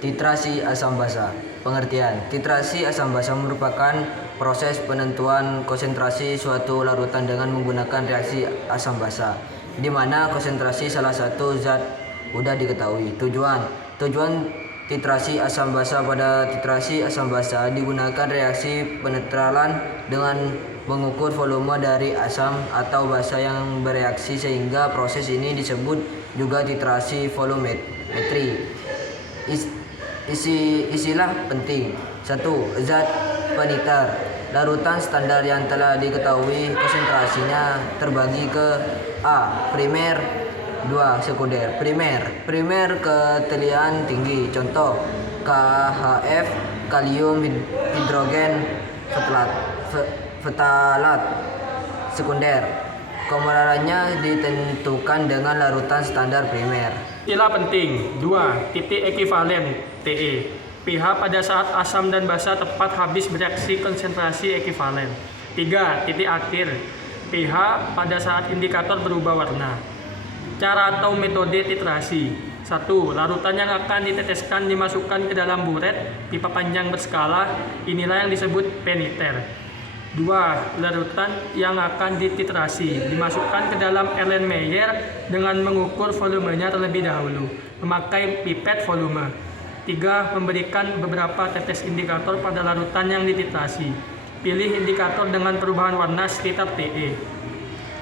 Titrasi asam basa. Pengertian: titrasi asam basa merupakan proses penentuan konsentrasi suatu larutan dengan menggunakan reaksi asam basa, di mana konsentrasi salah satu zat mudah diketahui. Tujuan titrasi asam basa. Pada titrasi asam basa digunakan reaksi penetralan dengan mengukur volume dari asam atau basa yang bereaksi, sehingga proses ini disebut juga titrasi volumetri. Istilah penting. 1. Zat peniter. Larutan standar yang telah diketahui konsentrasinya terbagi ke A. Primer, 2. Sekunder. Primer ketelia tinggi. Contoh: KHF, kalium hidrogen ftalat. Sekunder, kemolarannya ditentukan dengan larutan standar primer. Istilah penting. 2. Titik ekivalen TE. pH pada saat asam dan basa tepat habis bereaksi konsentrasi ekivalen. 3. Titik akhir. pH pada saat indikator berubah warna. Cara atau metode titrasi. 1. Larutan yang akan diteteskan dimasukkan ke dalam buret pipa panjang berskala. Inilah yang disebut peniter. 2. Larutan yang akan dititrasi dimasukkan ke dalam Erlenmeyer dengan mengukur volumenya terlebih dahulu, memakai pipet volume. 3. Memberikan beberapa tetes indikator pada larutan yang dititrasi. Pilih indikator dengan perubahan warna sekitar TE.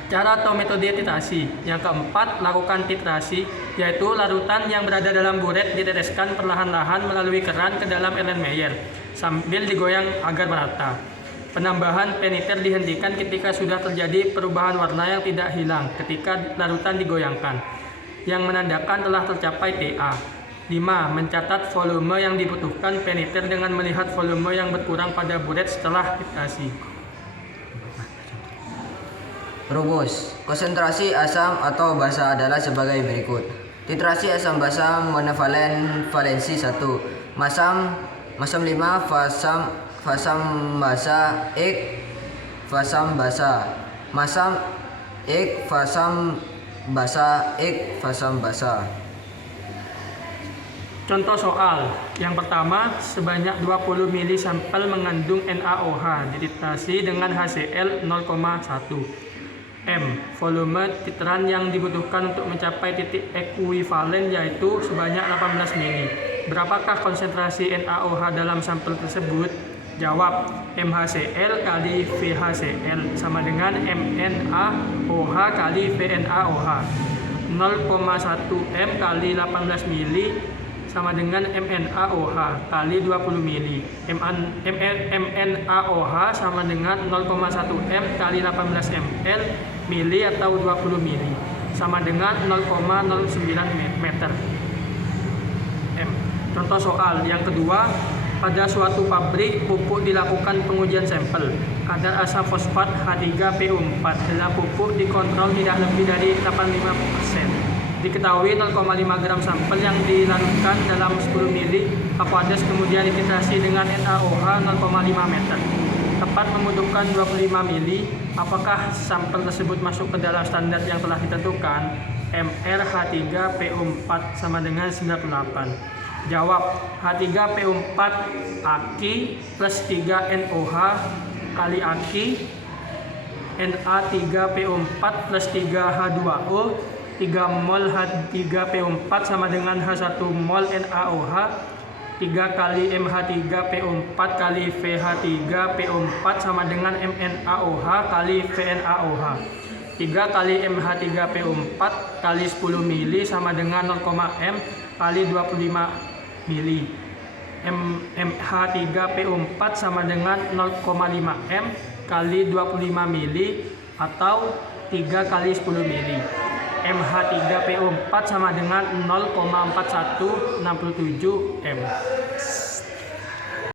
Cara atau metode titrasi. Yang keempat, lakukan titrasi, yaitu larutan yang berada dalam buret diteteskan perlahan-lahan melalui keran ke dalam Erlenmeyer sambil digoyang agar merata. Penambahan peniter dihentikan ketika sudah terjadi perubahan warna yang tidak hilang ketika larutan digoyangkan, yang menandakan telah tercapai TA. 5. Mencatat volume yang dibutuhkan peniter dengan melihat volume yang berkurang pada buret setelah titrasi. Rumus. Konsentrasi asam atau basa adalah sebagai berikut. Titrasi asam basa monovalen valensi 1. Masam 5 fasam basa fasam basa. Masam fasam basa fasam basa. Contoh soal. Yang pertama, sebanyak 20 mili sampel mengandung NaOH dititrasi dengan HCl 0,1 m. Volume titran yang dibutuhkan untuk mencapai titik ekuivalen yaitu sebanyak 18 mili. Berapakah konsentrasi NaOH dalam sampel tersebut? Jawab: MHCl kali VHCl sama dengan MnAOH kali VnAOH. 0,1 m kali 18 mili sama dengan MnAOH kali 20 mili. MnAOH sama dengan 0,1 m kali 18 ml mili atau 20 mili sama dengan 0,09 meter m. Contoh soal yang kedua, pada suatu pabrik pupuk dilakukan pengujian sampel. Kadar asam fosfat H3PO4 dalam pupuk dikontrol tidak lebih dari 85%. Diketahui 0,5 gram sampel yang dilarutkan dalam 10 mili Aqueous kemudian dititrasi dengan NaOH 0,5 meter. Tepat membutuhkan 25 mili. Apakah sampel tersebut masuk ke dalam standar yang telah ditentukan? MR H3PO4 sama dengan 98. Jawab: H3PO4 Aki plus 3 NOH kali Aki, Na3PO4 plus 3 H2O, 3 mol H3PO4 sama dengan H1 mol NaOH, 3 kali MH3PO4 kali VH3PO4 sama dengan MnAOH kali VnAOH. 3 kali MH3PO4 kali 10 mili sama dengan 0, m kali 25 mili. MH3PO4 sama dengan 0,5 m kali 25 mili atau 3 kali 10 mili. MH3PO4 sama dengan 0,4167 m.